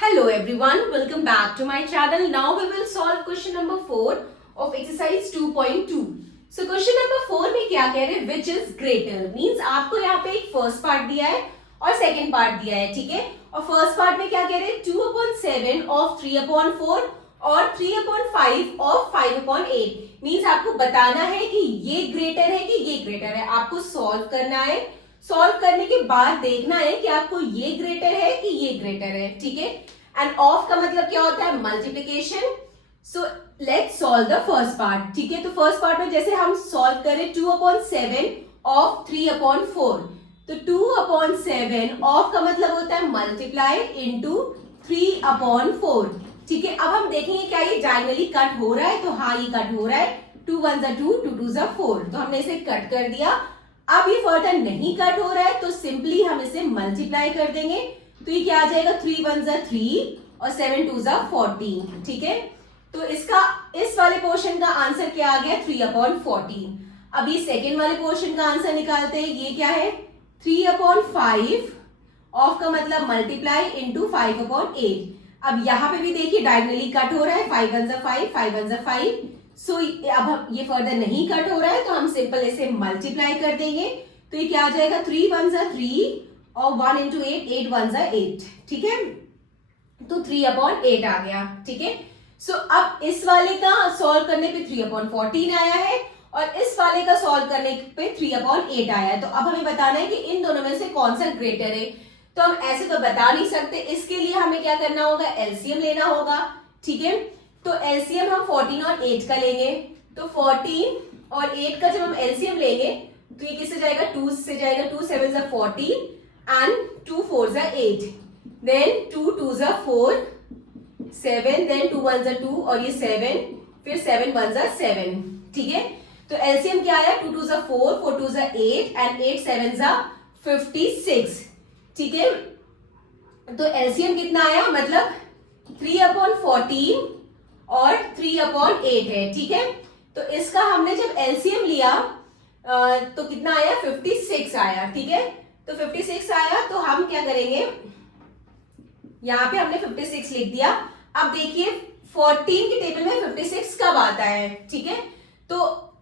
Hello everyone, welcome back to my channel. Now we will solve question number 4 of exercise 2.2. So question number 4 में क्या कह रहे हैं? Which is greater? Means आपको यहाँ पे एक first part दिया है और second part दिया है, ठीक है? और first part में क्या कह रहे हैं? 2/7 of 3/4 और 3/5 of 5/8. Means आपको बताना है कि ये greater है कि ये greater है. आपको solve करना है. सॉल्व करने के बाद देखना है कि आपको ये ग्रेटर है कि ये ग्रेटर है, ठीक है. एंड ऑफ का मतलब क्या होता है? Multiplication. So let's solve the first part, ठीक है. तो फर्स्ट पार्ट में जैसे हम सॉल्व करें 2/7 ऑफ 3/4. तो 2/7 ऑफ का मतलब होता है मल्टीप्लाई इंटू 3/4, ठीक है. अब हम देखेंगे क्या ये डायगोनली कट हो रहा है. तो हाँ, ये कट हो रहा है. 2 1 2 2 2 4. तो हमने इसे कट कर दिया. अब ये फर्दर नहीं कट हो रहा है तो सिंपली हम इसे मल्टीप्लाई कर देंगे. तो ये क्या आ जाएगा? 3 1 3 और 7 2 14, ठीक है. तो इसका इस वाले पोर्शन का आंसर क्या आ गया? 3/14. अब ये सेकेंड वाले पोर्शन का आंसर निकालते हैं. ये क्या है? 3/5 ऑफ का मतलब मल्टीप्लाई इंटू 5/8. अब यहां पे भी देखिए डायगोनली कट हो रहा है. 5 1 5 5 1 5. सो अब हम ये फर्दर नहीं कट हो रहा है तो हम सिंपल इसे मल्टीप्लाई कर देंगे. तो ये क्या आ जाएगा? 3 1 3 और 1 इंटू 8 8 1 8, ठीक है. तो 3/8 आ गया, ठीक है. सो अब इस वाले का सॉल्व करने पे 3/14 आया है और इस वाले का सॉल्व करने पे 3/8 आया है. तो अब हमें बताना है कि इन दोनों में से कौन सा ग्रेटर है. तो हम ऐसे तो बता नहीं सकते. इसके लिए हमें क्या करना होगा? एलसीएम लेना होगा, ठीक है. तो एलसीएम हम 14 और 8 का लेंगे. तो 14 और 8 का जब हम एलसीएम लेंगे तो ये किससे जाएगा? 2 से जाएगा. 2 7 14 एंड 2 4 8. देन 2 2 4 7. देन 2 1 2 और ये 7. फिर 7 1 7, ठीक है. तो एलसीएम क्या आया? 2 2 4 4 2 8 एंड 8 7 56, ठीक है. तो एलसीएम कितना आया? मतलब 3/14 और 3/8 है, ठीक है. तो इसका हमने जब एलसीएम लिया तो कितना आया? 56 आया, ठीक है. तो 56 आया तो हम क्या करेंगे? यहां पे हमने 56 लिख दिया. अब देखिए 14 के टेबल में 56 कब आता है, ठीक है. तो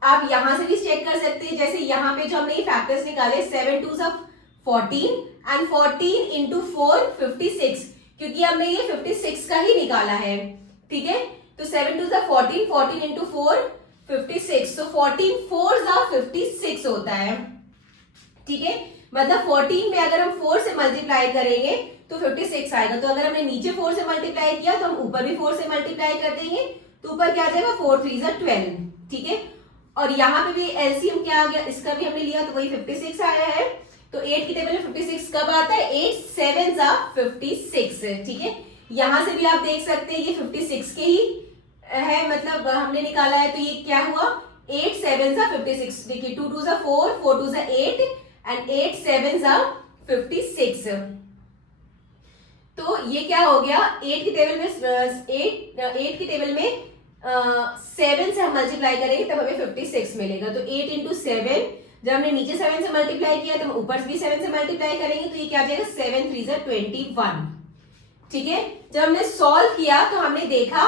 आप यहां से भी चेक कर सकते हैं. जैसे यहां पे जो हमने ये फैक्टर्स निकाले 7 2 14 एंड 14 इंटू 4 56, क्योंकि हमने ये 56 का ही निकाला है, ठीक है. तो 7 2 14 14 इंटू 4 56. तो 14 4 56 होता है, ठीक है. मतलब 14 में अगर हम 4 से मल्टीप्लाई करेंगे तो 56 आएगा. तो अगर हमने नीचे 4 से मल्टीप्लाई किया तो हम ऊपर भी 4 से मल्टीप्लाई कर देंगे. तो ऊपर क्या आ जाएगा? 4 3 12, ठीक है. और यहाँ पे भी एलसीएम क्या आ गया? इसका भी हमने लिया तो वही 56 आया है. तो 8 की टेबल में 56 कब आता है? 8 7 56, ठीक है. यहां से भी आप देख सकते हैं ये 56 के ही है, मतलब हमने निकाला है. तो ये क्या हुआ? 8 7 56. देखिए 2 2 4 4 2 8 एंड 8 7 56. तो ये क्या हो गया? 8 की टेबल में 8 की टेबल में 7 से हम मल्टीप्लाई करेंगे तब हमें 56 मिलेगा. तो 8 इंटू 7, जब हमने नीचे 7 से मल्टीप्लाई किया तो हम ऊपर भी 7 से मल्टीप्लाई करेंगे. तो ये क्या आ जाएगा? 7 3 21, ठीक है. जब हमने सॉल्व किया तो हमने देखा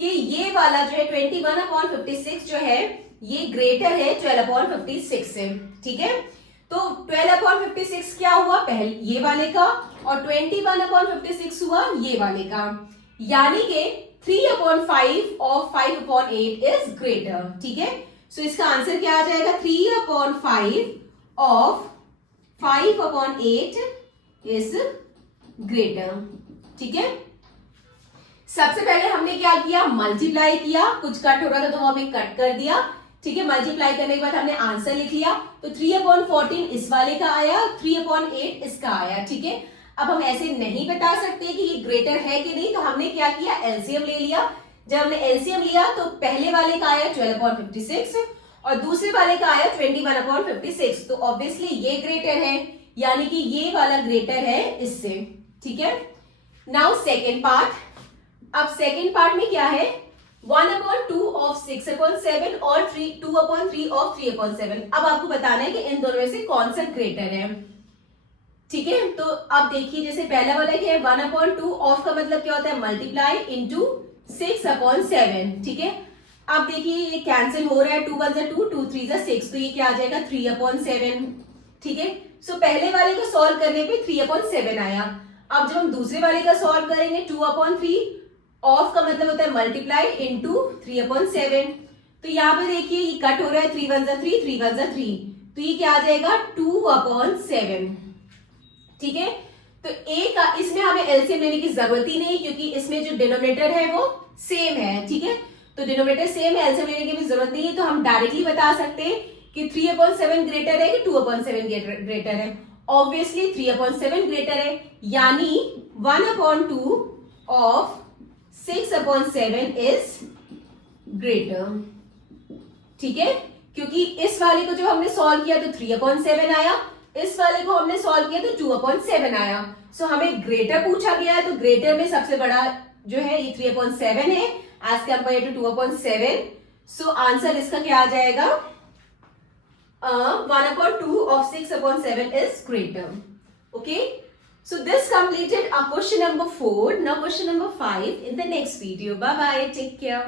कि ये वाला जो है 21/56 जो है ये ग्रेटर है 12/56 से, ठीक है. तो 12/56 क्या हुआ? पहले ये वाले का और 21/56 हुआ ये वाले का. यानी कि 3/5 ऑफ 5/8 इज ग्रेटर, ठीक है. सो इसका आंसर क्या आ जाएगा? 3/5 ऑफ 5/8 इज ग्रेटर, ठीक है. सबसे पहले हमने क्या किया? मल्टीप्लाई किया. कुछ कट हो रहा था तो हमें कट कर दिया, ठीक है. मल्टीप्लाई करने के बाद हमने आंसर लिख लिया. तो 3/14 इस वाले का आया, 3/8 इसका आया, ठीक है. अब हम ऐसे नहीं बता सकते कि ये ग्रेटर है कि नहीं. तो हमने क्या किया? एलसीएम ले लिया. जब हमने एलसीएम लिया तो पहले वाले का आया 12/56 और दूसरे वाले का आया 21/56. तो ऑब्वियसली ये ग्रेटर है, यानी कि ये वाला ग्रेटर है इससे, ठीक है. Now second part. अब सेकेंड पार्ट में क्या है? 1/2 ऑफ 6/7 और 2/3 ऑफ 3/7. अब आपको बताना है कि इन दोनों में से कौन सा ग्रेटर है. ठीक है, तो अब देखिए जैसे पहला वाला क्या है 1/2 ऑफ का मतलब क्या होता है मल्टीप्लाई इंटू 6/7, ठीक है। अब देखिए ये कैंसिल हो रहा है, 2 1 2 2 3 6, तो ये क्या आ जाएगा 3/7, ठीक है। सो पहले वाले को सॉल्व करने पे 3/7 आया। अब जब हम दूसरे वाले का सॉल्व करेंगे 2/3 ऑफ का मतलब होता है मल्टीप्लाई इंटू 3/7, तो यहाँ पे देखिए ये कट हो रहा है 3 1 3 3 1 3, तो ये क्या आ जाएगा 2/7, ठीक है। तो ए का इसमें हमें एलसीएम लेने की जरूरत ही नहीं क्योंकि इसमें जो डिनोमिनेटर है वो सेम है, ठीक है। तो डिनोमिनेटर सेम है, एलसीएम लेने की भी जरूरत नहीं है, तो हम डायरेक्टली बता सकते हैं कि 3/7 ग्रेटर है कि 2/7 ग्रेटर है। ऑब्वियसली 3/7 ग्रेटर है, यानी 1/2 ऑफ 6/7 इज ग्रेटर, ठीक है। क्योंकि इस वाले को जब हमने सॉल्व किया तो 3/7 आया, इस वाले को हमने सॉल्व किया तो 2/7 आया। सो हमें ग्रेटर पूछा गया है, तो ग्रेटर में सबसे बड़ा जो है ये 3/7 है as compare to 2/7। So answer इसका क्या आ जाएगा 1/2 of 6/7 is greater. Okay, so this completed our question number 4. Now question number 5 in the next video. Bye bye, take care.